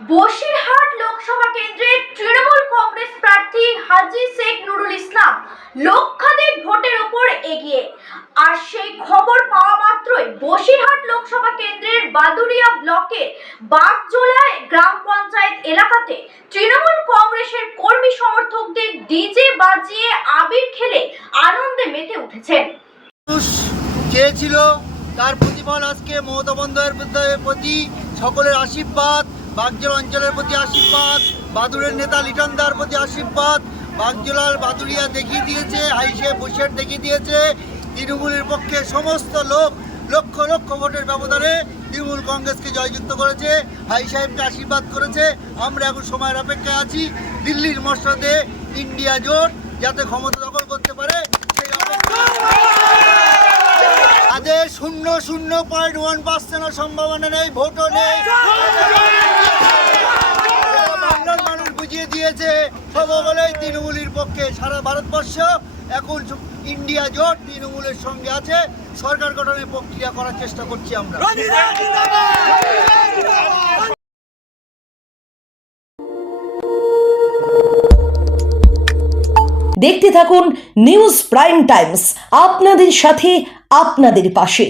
বসিরহাট লোকসভা কেন্দ্রে তৃণমূল কংগ্রেস প্রার্থী হাজী শেখ নুরুল ইসলাম লক্ষাধিক ভোটের উপর এগিয়ে। আর সেই খবর পাওয়া মাত্রই বসিরহাট লোকসভা কেন্দ্রের বাদুড়িয়া ব্লকের বাগজোলা গ্রাম পঞ্চায়েত এলাকাতে তৃণমূল কংগ্রেসের কর্মী সমর্থকদের ডিজে বাজিয়ে আবির খেলে আনন্দে মেতে উঠেছেন। চেয়েছিল তার প্রতিফল আজকে মমতা বন্দ্যোপাধ্যায়ের প্রতি সকলের আশীর্বাদ, বাগজোলা অঞ্চলের প্রতি আশীর্বাদ, বাদুড়ের নেতা লিটনদার প্রতি আশীর্বাদ। বাগজোলার বাদুড়িয়া দেখিয়ে দিয়েছে, হাইসে বসিরহাট দেখিয়ে দিয়েছে তৃণমূলের পক্ষে সমস্ত লোক লক্ষ লক্ষ ভোটের ব্যবধানে তৃণমূল কংগ্রেসকে জয়যুক্ত করেছে, হাই সাহেবকে আশীর্বাদ করেছে। আমরা এখন সময়ের অপেক্ষায় আছি দিল্লির মসনদে ইন্ডিয়া জোট যাতে ক্ষমতা দখল করতে পারে সেই অপেক্ষা। তাদের 0.1% সম্ভাবনা নেই, ভোটও নেই। বাংলার মানুষ বুঝিয়ে দিয়েছে সর্ববলেই তৃণমূলের পক্ষে। সারা ভারতবর্ষ এখন ইন্ডিয়া জোট তৃণমূলের সঙ্গে আছে। সরকার গঠনের প্রক্রিয়া করার চেষ্টা করছি আমরা। দেখতে থাকুন নিউজ প্রাইম টাইমস, আপনাদের সাথে আপনাদের পাশে।